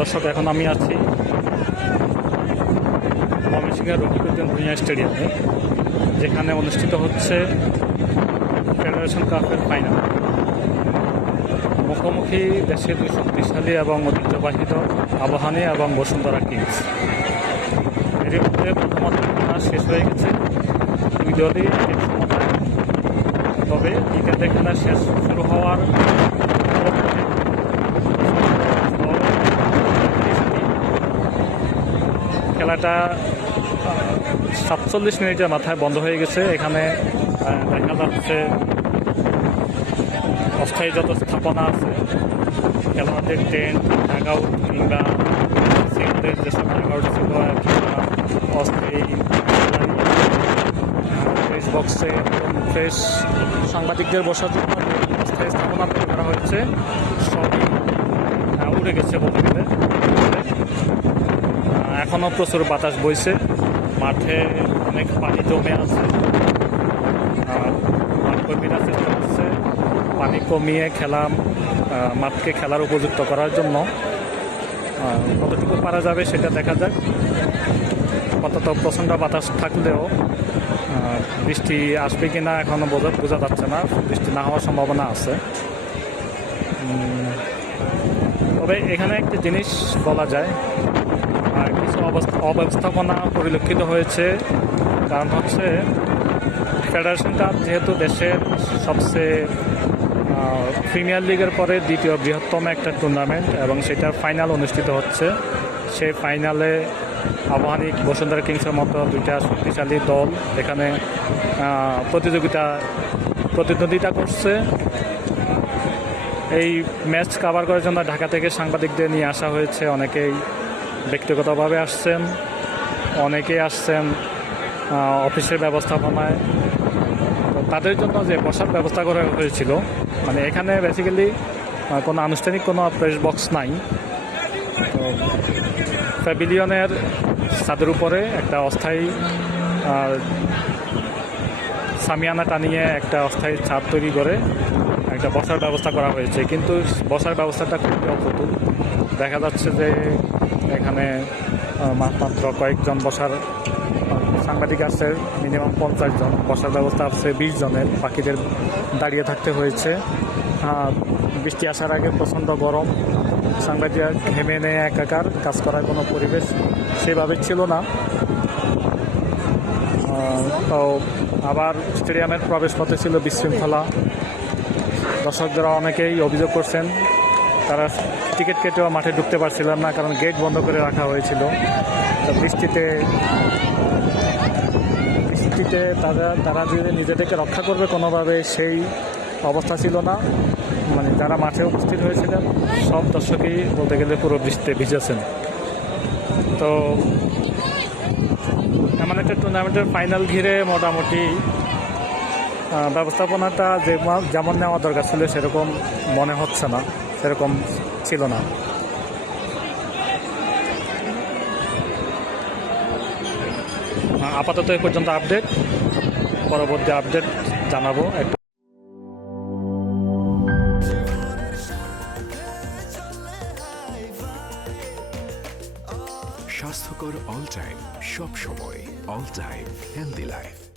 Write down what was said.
দর্শক, এখন আমি আছি ময়মনসিংহের রকিবউদ্দিন ভূঁইয়া স্টেডিয়ামে, যেখানে অনুষ্ঠিত হচ্ছে ফেডারেশন কাপের ফাইনাল। মুখোমুখি দেশের দুই শক্তিশালী এবং ঐতিহ্যবাহী দল আবাহনী এবং বসুন্ধরা কিংস। এর মধ্যে প্রথমত খেলা শেষ হয়ে গেছে, দুই দলই এক সমতায়। তবে দ্বিতীয় খেলা শেষ শুরু হওয়ার খেলাটা 47 মিনিটের মাথায় বন্ধ হয়ে গেছে। এখানে দেখা যাচ্ছে অস্থায়ী যত স্থাপনা আছে, খেলোয়াড়দের টেন্ট, ট্যাগআউট কিংবা সিংদের যেসব ট্যাগআউট ছিল কিংবা অস্থায়ী প্রেস বক্সে ফ্রেশ সাংবাদিকদের বসার জন্য অস্থায়ী স্থাপনা তৈরি করা হয়েছে, সবই উড়ে গেছে বলতে গেলে। এখনও প্রচুর বাতাস বইছে, মাঠে অনেক পানি জমে আছে। মাঠকর্মীরা চেষ্টা করছে পানি কমিয়ে মাঠকে খেলার উপযুক্ত করার জন্য। কতটুকু পারা যাবে সেটা দেখা যাক। কতটা প্রচণ্ড বাতাস থাকলেও বৃষ্টি আসবে কি না এখনও বোঝা যাচ্ছে না। বৃষ্টি না হওয়ার সম্ভাবনা আছে। তবে এখানে একটি জিনিস বলা যায়, কিছু অব্যবস্থাপনা পরিলক্ষিত হয়েছে। কারণ হচ্ছে ফেডারেশন কাপ যেহেতু দেশের সবচেয়ে প্রিমিয়ার লিগের পরে দ্বিতীয় বৃহত্তম একটা টুর্নামেন্ট এবং সেটার ফাইনাল অনুষ্ঠিত হচ্ছে। সেই ফাইনালে আবাহনী বসুন্ধরা কিংসের মতো দুইটা শক্তিশালী দল এখানে প্রতিদ্বন্দ্বিতা করছে। এই ম্যাচ কভার করার জন্য ঢাকা থেকে সাংবাদিকদের নিয়ে আসা হয়েছে। অনেকেই ব্যক্তিগতভাবে আসছেন, অনেকেই আসছেন অফিসের ব্যবস্থাপনায়। তাদের জন্য যে বসার ব্যবস্থা করা হয়েছিল, মানে এখানে বেসিক্যালি কোনো আনুষ্ঠানিক কোনো প্রেস বক্স নাই। তো প্যাভিলিয়নের ছাদের উপরে একটা অস্থায়ী সামিয়ানা টানিয়ে একটা অস্থায়ী ছাদ তৈরি করে একটা বসার ব্যবস্থা করা হয়েছে। কিন্তু বসার ব্যবস্থাটা খুবই অপ্রতুল। দেখা যাচ্ছে যে এখানে মাত্র কয়েকজন বসার সাংবাদিক আছে, মিনিমাম 50 জন। বসার ব্যবস্থা আছে 20 জনের, বাকিদের দাঁড়িয়ে থাকতে হয়েছে। বৃষ্টি আসার আগে প্রচণ্ড গরম, সাংবাদিক ঘেমে নেয় একাকার, কাজ করার কোনো পরিবেশ সেভাবে ছিল না। তো আবার স্টেডিয়ামের প্রবেশপথে ছিল বিশৃঙ্খলা। দর্শকরা অনেকেই অভিযোগ করছেন তারা টিকিট কেটেও মাঠে ঢুকতে পারছিলেন না, কারণ গেট বন্ধ করে রাখা হয়েছিল। তো বৃষ্টিতে তারা যে নিজেদেরকে রক্ষা করবে কোনোভাবে সেই অবস্থা ছিল না। মানে যারা মাঠে উপস্থিত হয়েছিলেন সব দর্শকই বলতে গেলে পুরো বৃষ্টিতে ভিজেছেন। তো এমন একটা টুর্নামেন্টের ফাইনাল ঘিরে মোটামুটি ব্যবস্থাপনাটা যেমন নেওয়া দরকার ছিল সেরকম মনে হচ্ছে না, সেরকম ছিল না। আপাতত এ পর্যন্ত আপডেট, পরবর্তী আপডেট জানাবো। স্বাস্থ্যকর অল টাইম, সব সময় অল টাইম হেলদি লাইফ।